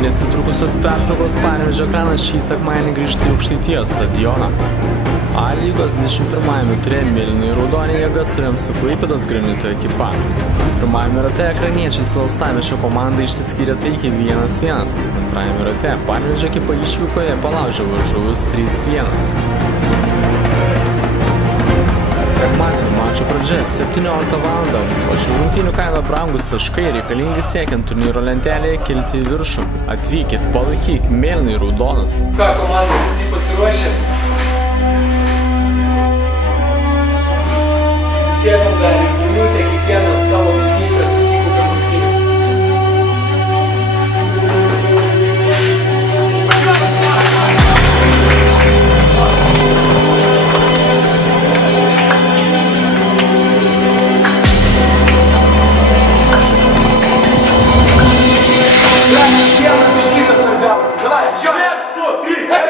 Mėnesį trukusios pertraukos Panevėžio Ekranas šį sekmadienį grįžta į Aukštaitijos stadioną. A lygos 21-ame ture mėlynai raudonė jėga surems su Klaipėdos Granito ekipa. Pirmajame rate ekraniečiai su Uostamiesčio komanda išsiskyrė taikiai 1-1. Antrajame rate Panevėžio ekipa išvykoje palaužė varžovus 3-1. Sekmadienį mačo pradžia 17 val. O šių rungtynių kaina brangus taškai reikalingi siekiant turnyro lentelėje kilti į viršų. Atvykit, palaikyk mėlynai raudonus. Ką komanda, visi pasiruošę? Atsisėdom dar ir minutę kiekvienas savo mintyse susikūpėm rungtynių. Vienas iš kitas svarbiausias. Davai, žiūrėk! 1, 2, 3!